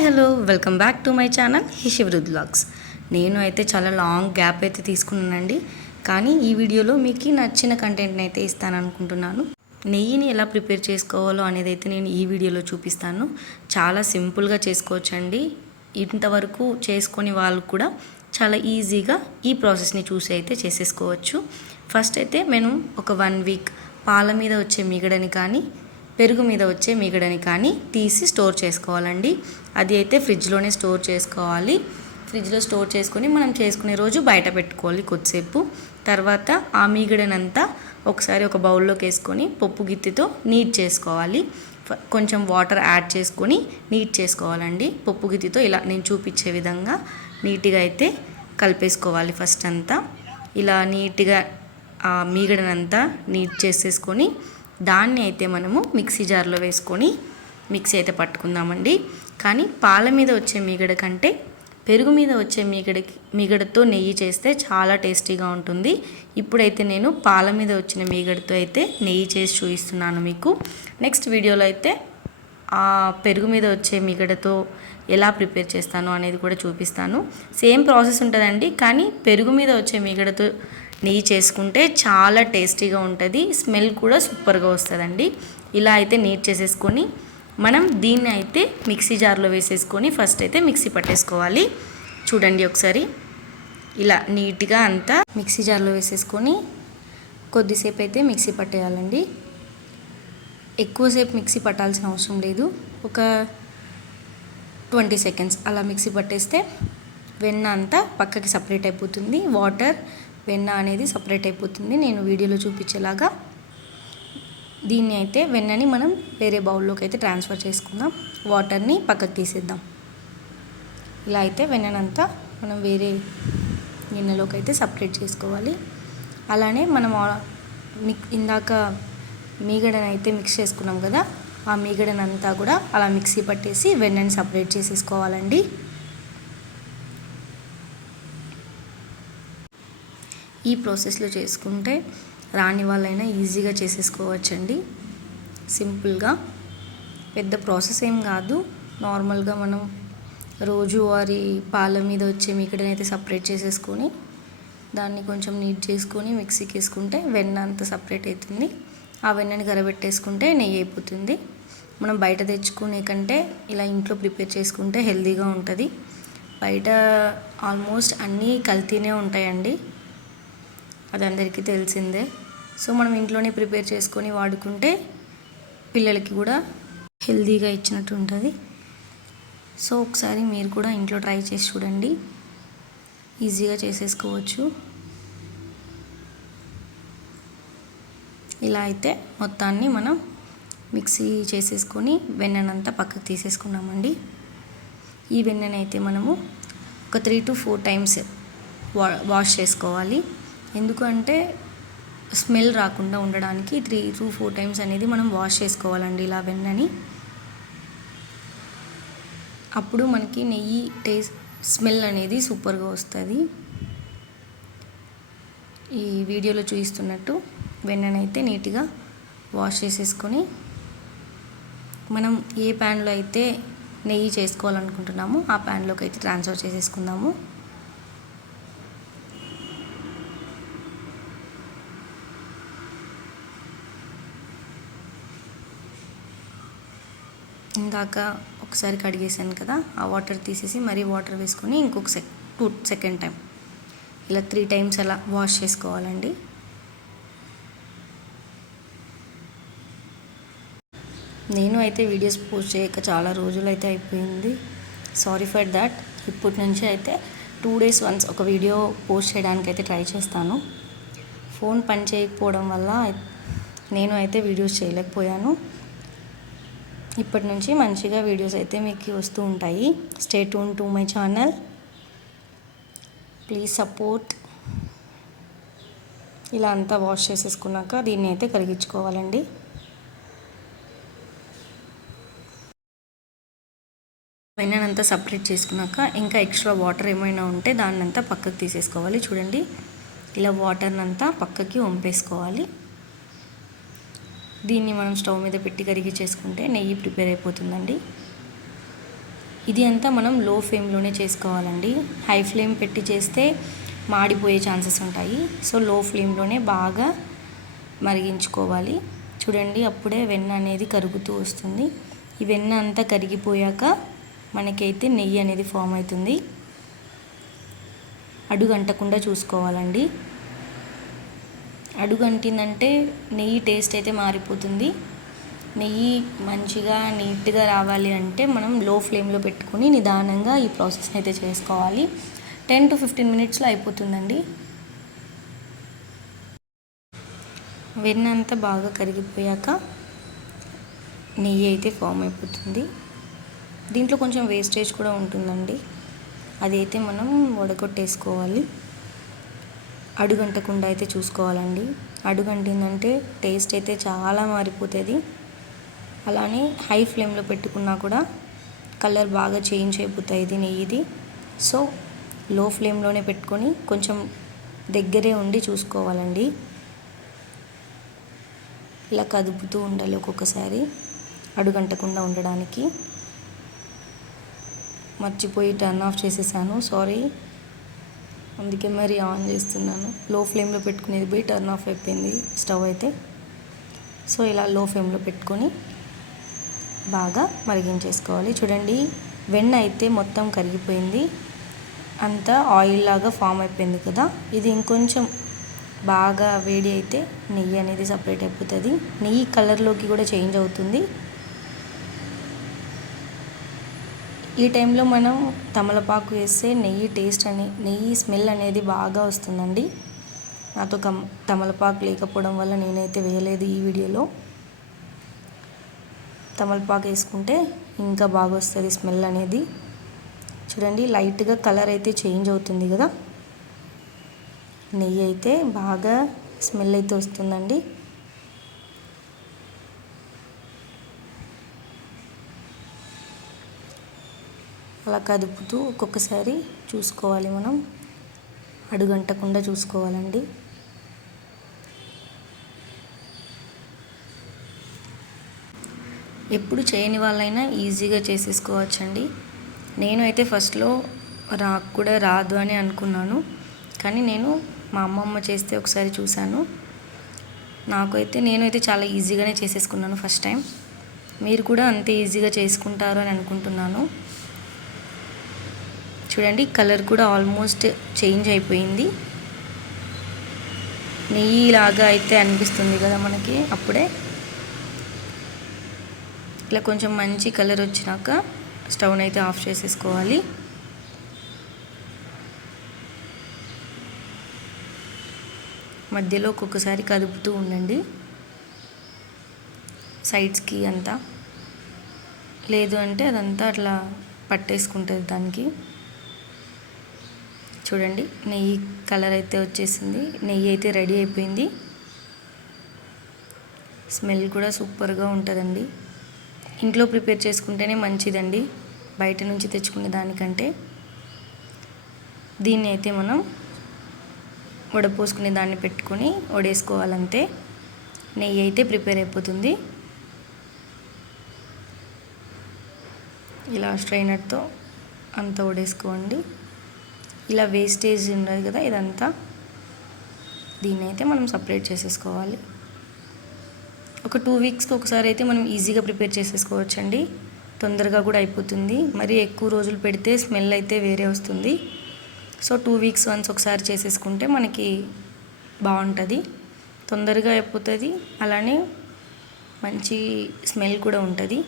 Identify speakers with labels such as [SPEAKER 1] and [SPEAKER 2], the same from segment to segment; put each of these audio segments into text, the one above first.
[SPEAKER 1] Hi hello welcome back to my channel హిషివృద్ blogs. నేను అయితే చాలా లాంగ్ గ్యాప్ అయితే తీసుకున్నానండి. కానీ ఈ వీడియోలో మీకు నచ్చిన కంటెంట్ని అయితే ఇస్తాను అనుకుంటున్నాను నెయ్యిని ఎలా ప్రిపేర్ చేసుకోవాలో అనేది అయితే నేను ఈ వీడియోలో చూపిస్తాను. చాలా సింపుల్గా చేసుకోవచ్చండి. ఇంతవరకు చేసుకొని వాళ్ళు కూడా చాలా ఈజీగా ఈ ప్రాసెస్ని చూసి అయితే చేసేసుకోవచ్చు. ఫస్ట్ అయితే నేను ఒక వన్ వీక్ పాల మీద వచ్చే మిగడని కానీ పెరుగు మీద వచ్చే మిగడని కానీ తీసి స్టోర్ చేసుకోవాలండి. అది అయితే ఫ్రిడ్జ్లోనే స్టోర్ చేసుకోవాలి. ఫ్రిడ్జ్లో స్టోర్ చేసుకొని మనం చేసుకునే రోజు బయట పెట్టుకోవాలి కొద్దిసేపు. తర్వాత ఆ మీగడనంతా ఒకసారి ఒక బౌల్లోకి వేసుకొని పప్పు గిత్తితో నీట్ చేసుకోవాలి. కొంచెం వాటర్ యాడ్ చేసుకొని నీట్ చేసుకోవాలండి. పప్పు గిత్తితో ఇలా నేను చూపించే విధంగా నీట్గా అయితే కలిపేసుకోవాలి ఫస్ట్ అంతా. ఇలా నీట్గా ఆ మీగడనంతా నీట్ చేసేసుకొని దాన్ని అయితే మనము మిక్సీ జార్లో వేసుకొని మిక్సీ అయితే పట్టుకుందామండి. కానీ పాల మీద వచ్చే మీగడ కంటే పెరుగు మీద వచ్చే మీగడకి మీగడతో నెయ్యి చేస్తే చాలా టేస్టీగా ఉంటుంది. ఇప్పుడైతే నేను పాల మీద వచ్చిన మీగడతో అయితే నెయ్యి చేసి చూపిస్తున్నాను మీకు. నెక్స్ట్ వీడియోలో అయితే ఆ పెరుగు మీద వచ్చే మిగడతో ఎలా ప్రిపేర్ చేస్తాను అనేది కూడా చూపిస్తాను. సేమ్ ప్రాసెస్ ఉంటుందండి కానీ పెరుగు మీద వచ్చే మిగడతో నెయ్యి చేసుకుంటే చాలా టేస్టీగా ఉంటుంది స్మెల్ కూడా సూపర్గా వస్తుందండి. ఇలా అయితే నీట్ చేసేసుకొని మనం దీన్ని అయితే మిక్సీ జార్లో వేసేసుకొని ఫస్ట్ అయితే మిక్సీ పట్టేసుకోవాలి. చూడండి ఒకసారి. ఇలా నీట్గా అంతా మిక్సీ జార్లో వేసేసుకొని కొద్దిసేపు అయితే మిక్సీ పట్టేయాలండి. ఎక్కువసేపు మిక్సీ పట్టాల్సిన అవసరం లేదు. ఒక ట్వంటీ సెకండ్స్ అలా మిక్సీ పట్టేస్తే వెన్న అంతా పక్కకి సపరేట్ అయిపోతుంది. వాటర్ వెన్న అనేది సపరేట్ అయిపోతుంది. నేను వీడియోలో చూపించేలాగా దీన్ని అయితే వెన్నని మనం వేరే బౌల్లోకి అయితే ట్రాన్స్ఫర్ చేసుకుందాం. వాటర్ని పక్కకి తీసేద్దాం. ఇలా అయితే వెన్ననంతా మనం వేరే గిన్నెలోకి అయితే సపరేట్ చేసుకోవాలి. అలానే మనం ఆ- మిక్ ఇందాక మీగడను అయితే మిక్స్ చేసుకున్నాం కదా ఆ మీగడనంతా కూడా అలా మిక్సీ పట్టేసి వెన్నని సపరేట్ చేసేసుకోవాలండి. ఈ ప్రాసెస్లో చేసుకుంటే రాని వాళ్ళైనా ఈజీగా చేసేసుకోవచ్చండి. సింపుల్గా. పెద్ద ప్రాసెస్ ఏం కాదు. నార్మల్గా మనం రోజువారీ పాల మీద వచ్చే మీకడనైతే సపరేట్ చేసేసుకొని దాన్ని కొంచెం నీట్ చేసుకొని మిక్సీకి వేసుకుంటే వెన్న అంత సపరేట్ అవుతుంది ఆ వెన్నని కరబెట్టేసుకుంటే నెయ్యి అయిపోతుంది. మనం బయట తెచ్చుకునే కంటే ఇలా ఇంట్లో ప్రిపేర్ చేసుకుంటే హెల్తీగా ఉంటుంది. బయట ఆల్మోస్ట్ అన్నీ కల్తీనే ఉంటాయండి. అది అందరికీ తెలిసిందే. సో మనం ఇంట్లోనే ప్రిపేర్ చేసుకొని వాడుకుంటే పిల్లలకి కూడా హెల్తీగా ఇచ్చినట్టు ఉంటుంది. సో ఒకసారి మీరు కూడా ఇంట్లో ట్రై చేసి చూడండి. ఈజీగా చేసేసుకోవచ్చు. ఇలా అయితే మొత్తాన్ని మనం మిక్సీ చేసేసుకొని వెన్ననంతా పక్కకు తీసేసుకున్నామండి. ఈ వెన్నెనైతే మనము ఒక త్రీ టు ఫోర్ టైమ్స్ వా వాష్ చేసుకోవాలి. ఎందుకంటే స్మెల్ రాకుండా ఉండడానికి త్రీ టు ఫోర్ టైమ్స్ అనేది మనం వాష్ చేసుకోవాలండి ఇలా వెన్నని. అప్పుడు మనకి నెయ్యి టేస్ట్ స్మెల్ అనేది సూపర్గా వస్తుంది. ఈ వీడియోలో చూపిస్తున్నట్టు వెన్ననైతే నీట్గా వాష్ చేసేసుకొని మనం ఏ ప్యాన్లో అయితే నెయ్యి చేసుకోవాలనుకుంటున్నామో ఆ ప్యాన్లోకి అయితే ట్రాన్స్ఫర్ చేసేసుకుందాము. ఇందాక ఒకసారి కడిగేసాను కదా ఆ వాటర్ తీసేసి మరీ వాటర్ వేసుకొని ఇంకొక సెక్ టూ సెకండ్ టైం ఇలా త్రీ టైమ్స్ అలా వాష్ చేసుకోవాలండి. నేను అయితే వీడియోస్ పోస్ట్ చేయక చాలా రోజులు అయితే అయిపోయింది. సారీ ఫర్ దాట్ ఇప్పటి నుంచి అయితే టూ డేస్ వన్స్ ఒక వీడియో పోస్ట్ చేయడానికి అయితే ట్రై చేస్తాను. ఫోన్ పని చేయకపోవడం వల్ల నేను అయితే వీడియోస్ చేయలేకపోయాను. ఇప్పటి నుంచి మంచిగా వీడియోస్ అయితే మీకు వస్తూ ఉంటాయి. Stay tune to my channel please support ఇలా అంతా వాష్ చేసేసుకున్నాక దీన్ని అయితే కరిగించుకోవాలండి. వెన్ననంతా సపరేట్ చేసుకున్నాక ఇంకా ఎక్స్ట్రా వాటర్ ఏమైనా ఉంటే దాన్నంతా పక్కకు తీసేసుకోవాలి. చూడండి. ఇలా వాటర్నంతా పక్కకి వంపేసుకోవాలి. దీన్ని మనం స్టవ్ మీద పెట్టి కరిగి చేసుకుంటే నెయ్యి ప్రిపేర్ అయిపోతుందండి. ఇది అంతా మనం లో ఫ్లేమ్లోనే చేసుకోవాలండి. హై ఫ్లేమ్ పెట్టి చేస్తే మాడిపోయే ఛాన్సెస్ ఉంటాయి. సో లో ఫ్లేమ్లోనే బాగా మరిగించుకోవాలి. చూడండి అప్పుడే వెన్న అనేది కరుగుతూ వస్తుంది. ఈ వెన్న అంతా కరిగిపోయాక మనకైతే నెయ్యి అనేది ఫామ్ అవుతుంది. అడుగంటకుండా చూసుకోవాలండి. అడుగంటిందంటే నెయ్యి టేస్ట్ అయితే మారిపోతుంది. నెయ్యి మంచిగా నీట్గా రావాలి అంటే మనం లో ఫ్లేమ్లో పెట్టుకుని నిదానంగా ఈ ప్రాసెస్ని అయితే చేసుకోవాలి. టెన్ టు ఫిఫ్టీన్ మినిట్స్లో అయిపోతుందండి. వెన్న అంతా బాగా కరిగిపోయాక నెయ్యి అయితే ఫామ్ అయిపోతుంది. దీంట్లో కొంచెం వేస్టేజ్ కూడా ఉంటుందండి. అదైతే మనం వడగొట్టేసుకోవాలి. అడుగంటకుండా అయితే చూసుకోవాలండి. అడుగంటిందంటే టేస్ట్ అయితే చాలా మారిపోతుంది. అలానే హై ఫ్లేమ్లో పెట్టుకున్నా కూడా కలర్ బాగా చేంజ్ అయిపోతుంది ఇది నెయ్యిది. సో లో ఫ్లేమ్లోనే పెట్టుకొని కొంచెం దగ్గరే ఉండి చూసుకోవాలండి. ఇలా కదుపుతూ ఉండాలి ఒక్కొక్కసారి అడుగంటకుండా ఉండడానికి. మర్చిపోయి టర్న్ ఆఫ్ చేసేసాను. సారీ. అందుకే మరి ఆన్ చేస్తున్నాను. లో ఫ్లేమ్లో పెట్టుకునేది పోయి టర్న్ ఆఫ్ అయిపోయింది స్టవ్ అయితే. సో ఇలా లో ఫ్లేమ్లో పెట్టుకొని బాగా మరిగించేసుకోవాలి. చూడండి వెన్న అయితే మొత్తం కరిగిపోయింది. అంతా ఆయిల్ లాగా ఫామ్ అయిపోయింది కదా. ఇది ఇంకొంచెం బాగా వేడి అయితే నెయ్యి అనేది సపరేట్ అయిపోతుంది. నెయ్యి కలర్లోకి కూడా చేంజ్ అవుతుంది. ఈ టైంలో మనం తమలపాకు వేస్తే నెయ్యి టేస్ట్ అని నెయ్యి స్మెల్ అనేది బాగా వస్తుందండి. నాతో కం తమలపాకు లేకపోవడం వల్ల నేనైతే వేయలేదు ఈ వీడియోలో. తమలపాకు వేసుకుంటే ఇంకా బాగా వస్తుంది స్మెల్ అనేది. చూడండి లైట్గా కలర్ అయితే చేంజ్ అవుతుంది కదా. నెయ్యి అయితే బాగా స్మెల్ అయితే వస్తుందండి. అలా కదుపుతూ ఒక్కొక్కసారి చూసుకోవాలి మనం. అడుగంటకుండా చూసుకోవాలండి. ఎప్పుడు చేయని వాళ్ళైనా ఈజీగా చేసేసుకోవచ్చండి. నేను అయితే ఫస్ట్లో రా కూడా రాదు అని అనుకున్నాను. కానీ నేను మా అమ్మమ్మ చేస్తే ఒకసారి చూశాను. నాకైతే నేనైతే చాలా ఈజీగానే చేసేసుకున్నాను ఫస్ట్ టైం. మీరు కూడా అంతే ఈజీగా చేసుకుంటారు అని అనుకుంటున్నాను. చూడండి కలర్ కూడా ఆల్మోస్ట్ చేంజ్ అయిపోయింది. నెయ్యి లాగా అయితే అనిపిస్తుంది కదా మనకి అప్పుడే. ఇట్లా కొంచెం మంచి కలర్ వచ్చినాక స్టవ్ని అయితే ఆఫ్ చేసేసుకోవాలి. మధ్యలో ఒక్కొక్కసారి కదుపుతూ ఉండండి. సైడ్స్కి అంతా. లేదు అంటే అదంతా అట్లా పట్టేసుకుంటుంది దానికి. చూడండి. నెయ్యి కలర్ అయితే వచ్చేసింది. నెయ్యి అయితే రెడీ అయిపోయింది. స్మెల్ కూడా సూపర్గా ఉంటుందండి. ఇంట్లో ప్రిపేర్ చేసుకుంటేనే మంచిదండి. బయట నుంచి తెచ్చుకునే దానికంటే. దీన్ని అయితే మనం వడపోసుకునే దాన్ని పెట్టుకొని వడేసుకోవాలంతే. నెయ్యి అయితే ప్రిపేర్ అయిపోతుంది. ఇలా స్ట్రైనర్తో అంత వడేసుకోండి. ఇలా వేస్టేజ్ ఉండదు కదా ఇదంతా. దీన్ని అయితే మనం సపరేట్ చేసేసుకోవాలి. ఒక టూ వీక్స్కి ఒకసారి అయితే మనం ఈజీగా ప్రిపేర్ చేసేసుకోవచ్చండి. తొందరగా కూడా అయిపోతుంది. మరి ఎక్కువ రోజులు పెడితే స్మెల్ అయితే వేరే వస్తుంది. సో టూ వీక్స్ వన్స్ ఒకసారి చేసేసుకుంటే మనకి బాగుంటుంది. తొందరగా అయిపోతుంది. అలానే మంచి స్మెల్ కూడా ఉంటుంది.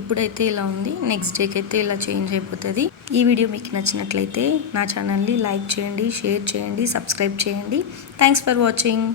[SPEAKER 1] ఇప్పుడైతే ఇలా ఉంది. నెక్స్ట్ డేకి అయితే ఇలా చేంజ్ అయిపోతుంది. ఈ వీడియో మీకు నచ్చినట్లయితే నా ఛానల్ని లైక్ చేయండి షేర్ చేయండి సబ్స్క్రైబ్ చేయండి. Thanks for watching